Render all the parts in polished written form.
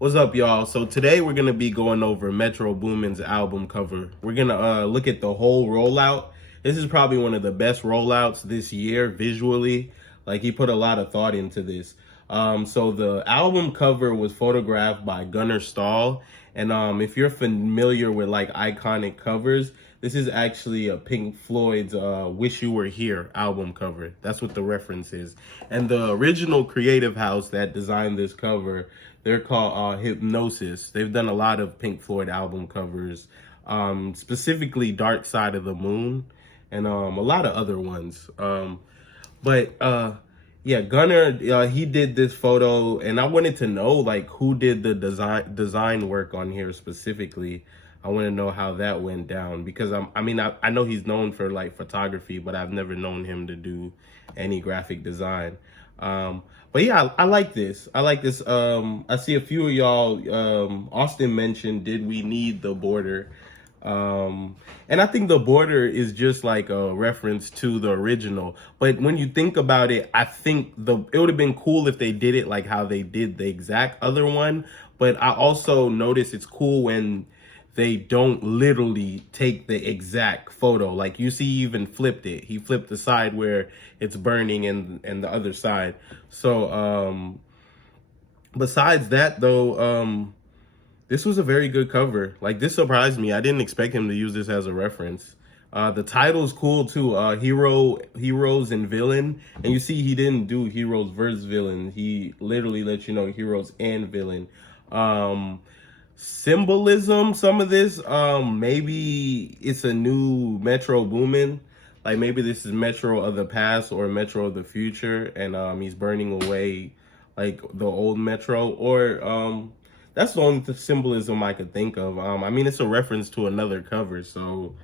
What's up, y'all? So today we're gonna be going over Metro Boomin's album cover. We're gonna look at the whole rollout. This is probably one of the best rollouts this year visually. Like, he put a lot of thought into this. So the album cover was photographed by Gunnar Stahl, and if you're familiar with like iconic covers, this is actually a Pink Floyd's "Wish You Were Here" album cover. That's what the reference is. And the original creative house that designed this cover, they're called Hypnosis. They've done a lot of Pink Floyd album covers, specifically Dark Side of the Moon, and a lot of other ones. But yeah, Gunnar, he did this photo, and I wanted to know like who did the design work on here specifically. I want to know how that went down because I know he's known for like photography, but I've never known him to do any graphic design. But yeah, I like this. I like this. I see a few of y'all. Austin mentioned, did we need the border? And I think the border is just like a reference to the original. But when you think about it, I think it would have been cool if they did it like how they did the exact other one. But I also notice it's cool when they don't literally take the exact photo. Like, you see, he even flipped it. He flipped the side where it's burning and the other side. So besides that though, this was a very good cover. Like, this surprised me. I didn't expect him to use this as a reference. The title's cool too. Heroes and Villain. And you see he didn't do Heroes versus Villain. He literally let you know Heroes and Villain. Symbolism, some of this, maybe it's a new Metro Boomin. Like, maybe this is Metro of the past or Metro of the future, and he's burning away like the old Metro, or that's the only symbolism I could think of. I mean, it's a reference to another cover, so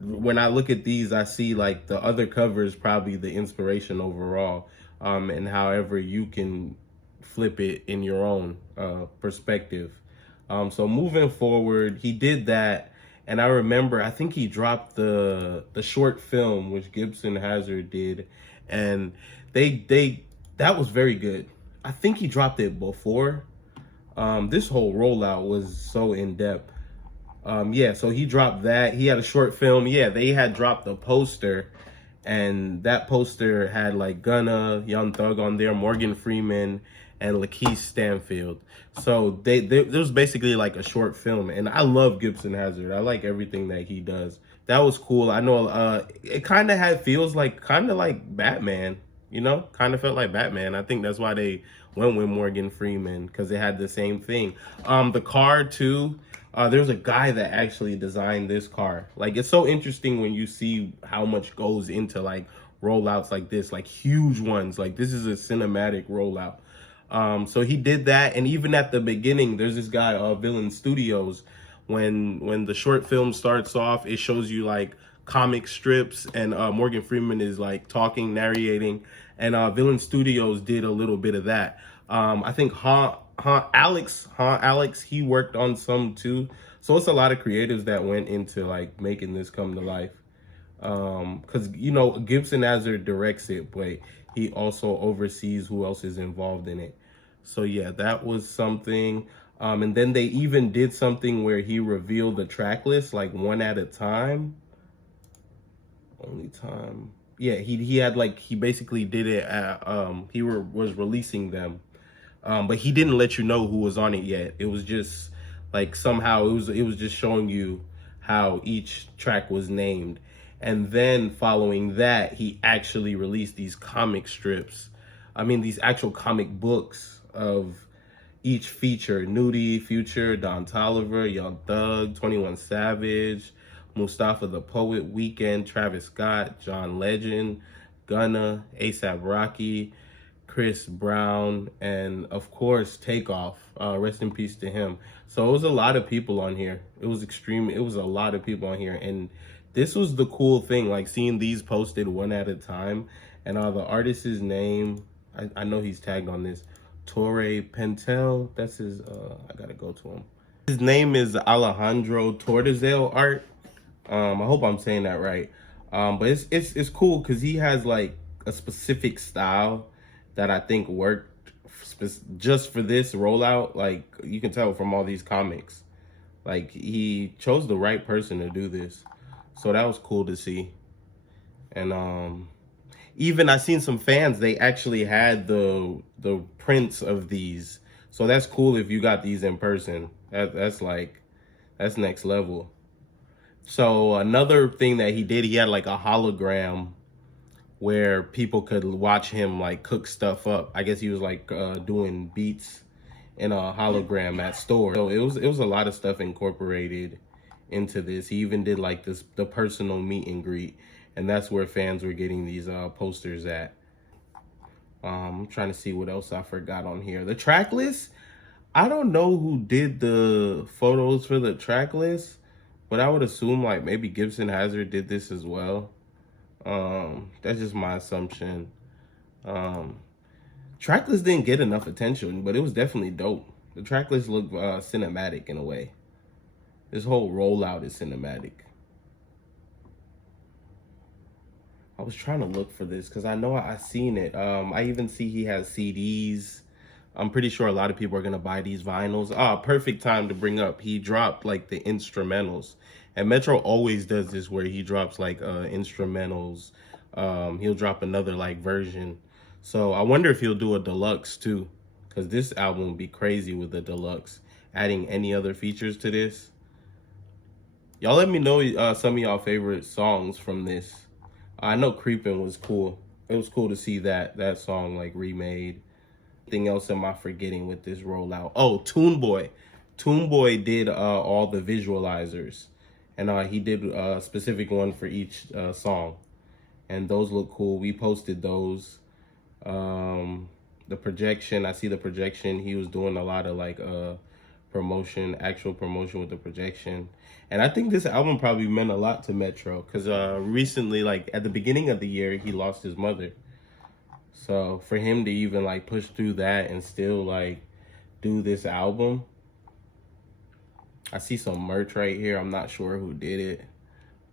when I look at these, I see like the other cover is probably the inspiration overall, and however you can flip it in your own perspective. So moving forward, he did that, and I remember I think he dropped the short film which Gibson Hazard did, and that was very good. I think he dropped it before. This whole rollout was so in depth. Yeah, so he dropped that. He had a short film. Yeah, they had dropped a poster, and that poster had like Gunna, Young Thug on there, Morgan Freeman, and Lakeith Stanfield. So there was basically like a short film, and I love Gibson Hazard. I like everything that he does. That was cool. I know it kind of feels like kind of like Batman. You know, kind of felt like Batman. I think that's why they went with Morgan Freeman, because it had the same thing. The car too. There's a guy that actually designed this car. Like, it's so interesting when you see how much goes into like rollouts like this, like huge ones. Like, this is a cinematic rollout. So he did that, and even at the beginning, there's this guy, Villain Studios. When the short film starts off, it shows you like comic strips, and Morgan Freeman is like talking, narrating, and Villain Studios did a little bit of that. I think Alex, he worked on some too. So it's a lot of creatives that went into like making this come to life. Because you know, Gibson Hazard directs it, but he also oversees who else is involved in it. So yeah, that was something. And then they even did something where he revealed the track list like one at a time. Only time. Yeah, he had like, he basically did it at, was releasing them. But he didn't let you know who was on it yet. It was just like, somehow it was just showing you how each track was named. And then following that, he actually released these comic strips. I mean, these actual comic books of each feature: Nudie, Future, Don Toliver, Young Thug, 21 Savage, Mustafa the Poet, Weeknd, Travis Scott, John Legend, Gunna, A$AP Rocky, Chris Brown, and of course Takeoff. Rest in peace to him. So it was a lot of people on here. It was a lot of people on here, and this was the cool thing, like seeing these posted one at a time. And the artist's name, I know he's tagged on this, Torre Pentel. That's his. I gotta go to him. His name is Alejandro Tortozel Art. I hope I'm saying that right. But it's cool because he has like a specific style that I think worked just for this rollout. Like, you can tell from all these comics, like, he chose the right person to do this. So that was cool to see. And even I seen some fans, they actually had the prints of these. So that's cool if you got these in person. That's next level. So another thing that he did, he had like a hologram where people could watch him like cook stuff up. I guess he was like doing beats in a hologram at store. So it was a lot of stuff incorporated into this. He even did like the personal meet and greet, and that's where fans were getting these posters at. I'm trying to see what else I forgot on here. The track list, I don't know who did the photos for the track list, but I would assume like maybe Gibson Hazard did this as well. That's just my assumption. Tracklist didn't get enough attention, but it was definitely dope. The tracklist looked cinematic in a way. This whole rollout is cinematic. I was trying to look for this because I know I seen it. I even see he has CDs. I'm pretty sure a lot of people are gonna buy these vinyls. Perfect time to bring up. He dropped like the instrumentals. And Metro always does this where he drops like instrumentals. He'll drop another like version. So I wonder if he'll do a deluxe too, because this album would be crazy with the deluxe. Adding any other features to this. Y'all let me know some of y'all favorite songs from this. I know Creepin' was cool. It was cool to see that song like remade. Anything else am I forgetting with this rollout? Oh, Toon Boy. Toon Boy did all the visualizers. And he did a specific one for each song. And those look cool. We posted those. The projection, I see the projection. He was doing a lot of like promotion, actual promotion with the projection. And I think this album probably meant a lot to Metro. Because recently, like at the beginning of the year, he lost his mother. So for him to even like push through that and still like do this album. I see some merch right here. I'm not sure who did it,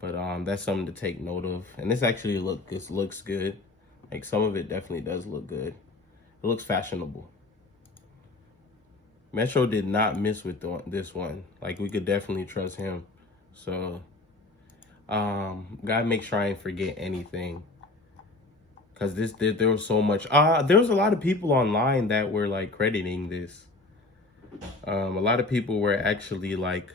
but that's something to take note of. And this actually looks good. Like some of it definitely does look good. It looks fashionable. Metro did not miss with this one. Like we could definitely trust him. So gotta make sure I ain't forget anything. Cause there was so much. There was a lot of people online that were like crediting this. A lot of people were actually like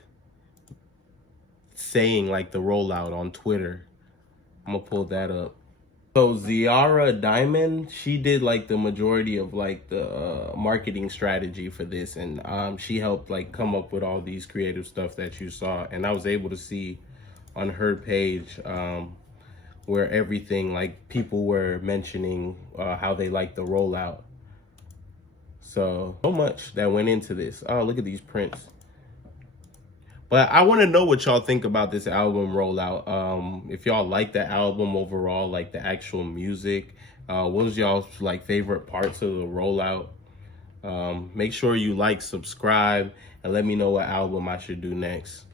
saying like the rollout on Twitter. I'm gonna pull that up. So Ziara Diamond, she did like the majority of like the marketing strategy for this, and she helped like come up with all these creative stuff that you saw. And I was able to see on her page where everything, like people were mentioning how they liked the rollout. So much that went into this. Oh, look at these prints. But I want to know what y'all think about this album rollout. If y'all like the album overall, like the actual music, what was y'all's like favorite parts of the rollout? Make sure you like, subscribe, and let me know what album I should do next.